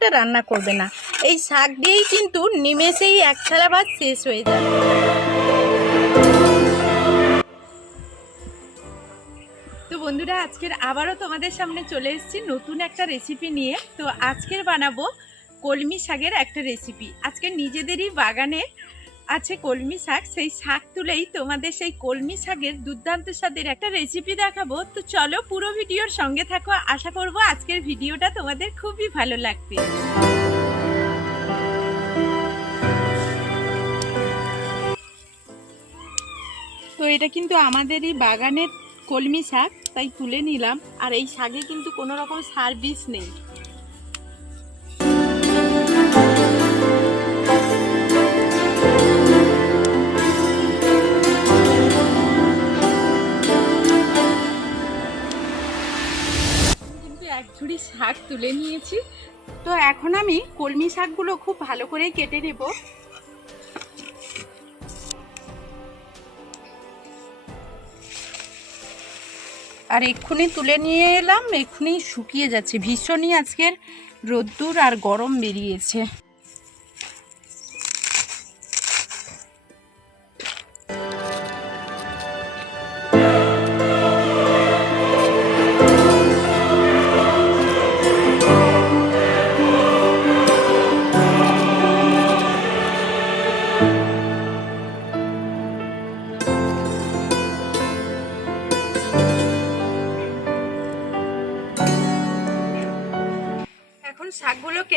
একটা রান্না করবে না। এই শাক দিয়েই কিন্তু নিমেষেই এক থালা ভাত শেষ হয়ে যাবে। তো বন্ধুরা, আজকের আবারও তোমাদের সামনে চলে এসেছি নতুন একটা রেসিপি নিয়ে। তো আজকের বানাবো কলমি শাকের একটা রেসিপি আজকে নিজেদেরই বাগানে আছে কলমি শাক, সেই শাক তুলেই তোমাদের সেই কলমি শাকের দুর্দান্ত স্বাদের একটা রেসিপি দেখাবো। তো চলো পুরো ভিডিওর সঙ্গে থাকো। আশা করব আজকের ভিডিওটা তোমাদের খুবই ভালো লাগবে। তো এটা কিন্তু আমাদেরই বাগানের কলমি শাক, তাই তুলে নিলাম। আর এই শাকে কিন্তু কোনো রকম সার নেই। তুলে নিয়েছি। তো এখন আমি কলমি শাকগুলো খুব ভালো করে কেটে নেব। আর এক্ষুনি তুলে নিয়ে এলাম, এক্ষুনি শুকিয়ে যাচ্ছে। ভীষণই আজকের রোদ্দুর আর গরম বেরিয়েছে।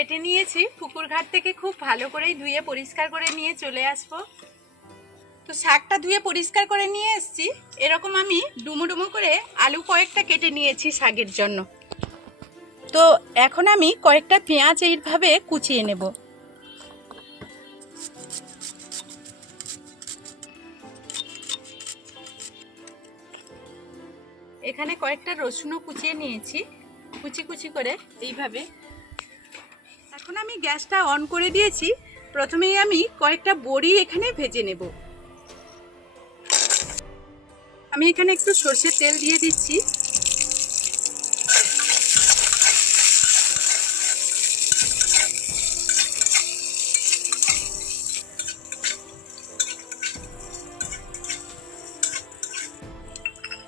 কেটে নিয়েছি। পুকুর ঘাট থেকে খুব ভালো করেই ধুয়ে পরিষ্কার করে নিয়ে চলে আসব। তো শাকটা ধুয়ে পরিষ্কার করে নিয়ে এসেছি। এরকম আমি ডুমো ডুমো করে আলু কয়েকটা কেটে নিয়েছি শাকের জন্য। তো এখন আমি কয়েকটা পেঁয়াজ এইভাবে কুচিয়ে নেব। এখানে কয়েকটা রসুনও কুচিয়ে নিয়েছি। কুচি কুচি করে এইভাবে এখন আমি গ্যাসটা অন করে দিয়েছি। প্রথমেই আমি কয়েকটা বড়ি এখানে ভেজে নেব। আমি এখানে একটু সর্ষের তেল দিয়ে দিচ্ছি।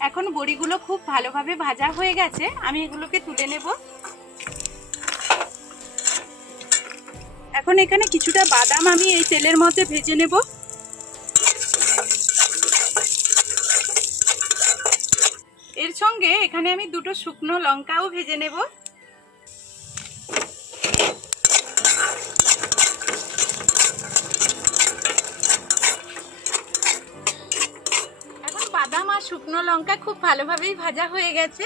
এখন বড়িগুলো খুব ভালোভাবে ভাজা হয়ে গেছে। আমি এগুলোকে তুলে নেব। এখন এখানে কিছুটা বাদাম আমি এই তেলের মধ্যে ভেজে নেব। এর সঙ্গে এখানে আমি দুটো শুকনো লঙ্কাও ভেজে নেব। এখন বাদাম আর শুকনো লঙ্কা খুব ভালোভাবেই ভাজা হয়ে গেছে।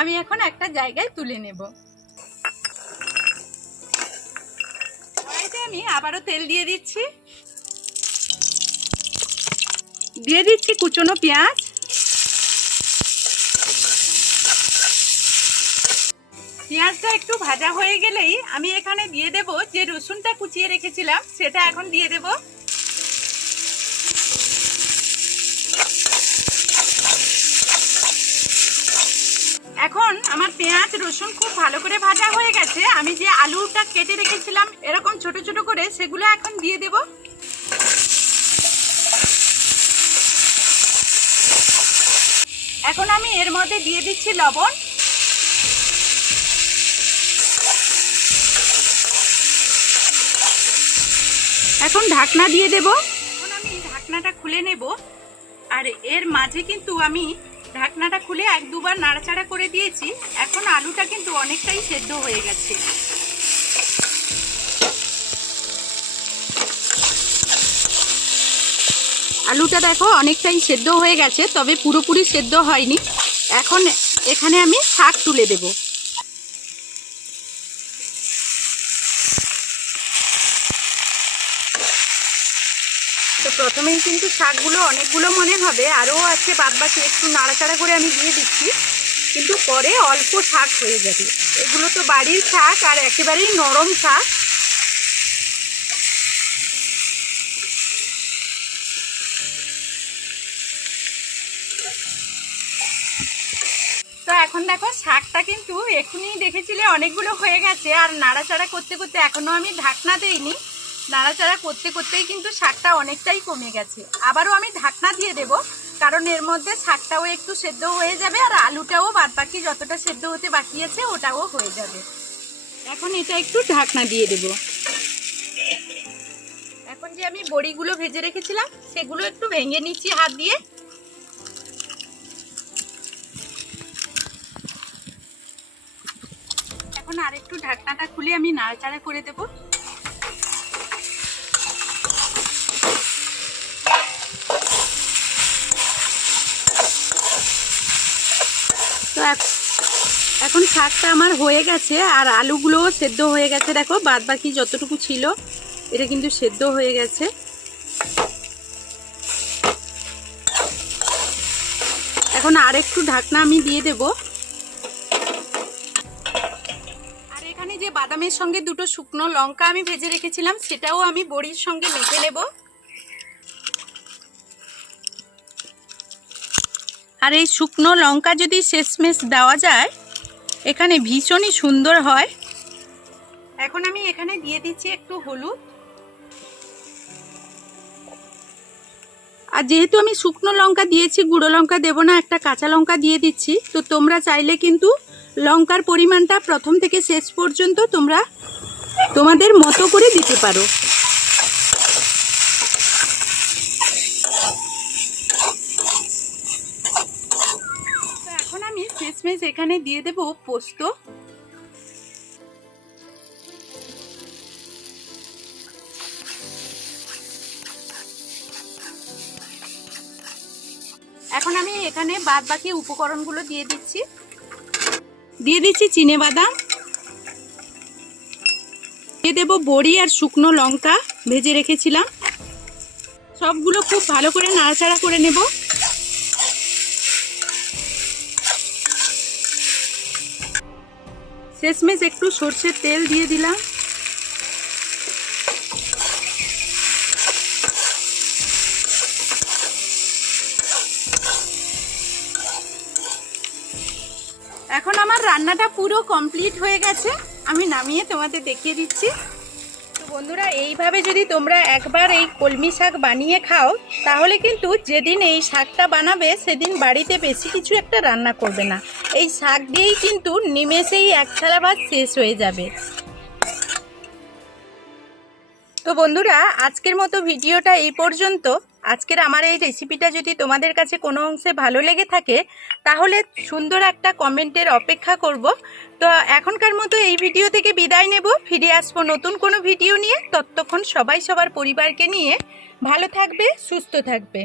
আমি এখন একটা জায়গায় তুলে নেব। আমি আবারও তেল দিয়ে দিচ্ছি। দিয়ে দিচ্ছি কুচনো পেঁয়াজ। পেঁয়াজটা একটু ভাজা হয়ে গেলেই আমি এখানে দিয়ে দেব যে রসুনটা কুচিয়ে রেখেছিলাম, সেটা এখন দিয়ে দেব। এখন আমার পেঁয়াজ, রসুন খুব ভালো করে ভাজা হয়ে গেছে। আমি যে আলুটা কেটে রেখেছিলাম, এরকম ছোট ছোট করে সেগুলো এখন দিয়ে দেব। এখন আমি এর মধ্যে দিয়ে দিচ্ছি লবণ। এখন ঢাকনা দিয়ে দেব। এখন আমি ঢাকনাটা খুলে নেব। আর এর মাঝে কিন্তু আমি ঢাকনাটা খুলে এক দুবার নাড়াচাড়া করে দিয়েছি। এখন আলুটা কিন্তু অনেকটাই সেদ্ধ হয়ে গেছে। আলুটা দেখো অনেকটাই সেদ্ধ হয়ে গেছে, তবে পুরোপুরি সেদ্ধ হয়নি। এখন এখানে আমি শাক তুলে দেবো। তো প্রথমেই কিন্তু শাকগুলো অনেকগুলো মনে হবে, আরও আছে বাদ বাকি একটু নাড়াচাড়া করে আমি দিয়ে দিচ্ছি। কিন্তু পরে অল্প শাক হয়ে যাবে। এগুলো তো বাড়ির শাক আর একেবারেই নরম শাক। তো এখন দেখো শাকটা কিন্তু এখনই দেখেছিলে অনেকগুলো হয়ে গেছে, আর নাড়াচাড়া করতে করতে এখনও আমি ঢাকনা দেইনি। নাড়াচাড়া করতে করতেই কিন্তু শাকটা অনেকটাই কমে গেছে। আবারও আমি ঢাকনা দিয়ে দেব, কারণ এর মধ্যে শাকটাও একটু সেদ্ধ হয়ে যাবে আর আলুটাও বাদ বাকি যতটা সেদ্ধ হতে বাকি আছে ওটাও হয়ে যাবে। এখন এটা একটু ঢাকনা দিয়ে দেব। এখন যে আমি বড়িগুলো ভেজে রেখেছিলাম, সেগুলো একটু ভেঙে নিচ্ছি হাত দিয়ে। এখন আর একটু ঢাকনাটা খুলে আমি নাড়াচাড়া করে দেব। তো এখন শাকটা আমার হয়ে গেছে আর আলুগুলোও সেদ্ধ হয়ে গেছে। দেখো বাদ বাকি যতটুকু ছিল, এটা কিন্তু সেদ্ধ হয়ে গেছে। এখন আর একটু ঢাকনা আমি দিয়ে দেব। আর এখানে যে বাদামের সঙ্গে দুটো শুকনো লঙ্কা আমি ভেজে রেখেছিলাম, সেটাও আমি বড়ির সঙ্গে মেখে নেব। আর এই শুকনো লঙ্কা যদি শেষমেশ দেওয়া যায়, এখানে ভীষণই সুন্দর হয়। এখন আমি এখানে দিয়ে দিচ্ছি একটু হলুদ। আর যেহেতু আমি শুকনো লঙ্কা দিয়েছি, গুঁড়ো লঙ্কা দেবো না, একটা কাঁচা লঙ্কা দিয়ে দিচ্ছি। তো তোমরা চাইলে কিন্তু লঙ্কার পরিমাণটা প্রথম থেকে শেষ পর্যন্ত তোমরা তোমাদের মতো করে দিতে পারো তো এখন আমি শেষমেশ এখানে দিয়ে দেব পোস্ত। এখন আমি এখানে বাদ বাকি উপকরণগুলো দিয়ে দিচ্ছি। দিয়ে দিচ্ছি চিনে বাদাম। দিয়ে দেবো বড়ি আর শুকনো লঙ্কা, ভেজে রেখেছিলাম। সবগুলো খুব ভালো করে নাড়াচাড়া করে নেব। শেষমেশ একটু সর্ষের তেল দিয়ে দিলাম। এখন আমার রান্নাটা পুরো কমপ্লিট হয়ে গেছে। আমি নামিয়ে তোমাদের দেখিয়ে দিচ্ছি। বন্ধুরা, এইভাবে যদি তোমরা একবার এই কলমি শাক বানিয়ে খাও, তাহলে কিন্তু যেদিন এই শাকটা বানাবে, সেদিন বাড়িতে বেশি কিছু একটা রান্না করবে না। এই শাক দিয়েই কিন্তু নিমেষেই এক থালা ভাত শেষ হয়ে যাবে। তো বন্ধুরা, আজকের মতো ভিডিওটা এই পর্যন্ত। আজকের আমার এই রেসিপিটা যদি তোমাদের কাছে কোনো অংশে ভালো লেগে থাকে, তাহলে সুন্দর একটা কমেন্টের অপেক্ষা করব। তো এখনকার মতো এই ভিডিও থেকে বিদায় নেব। ফিরে আসব নতুন কোনো ভিডিও নিয়ে। ততক্ষণ সবাই সবার পরিবারকে নিয়ে ভালো থাকবে, সুস্থ থাকবে।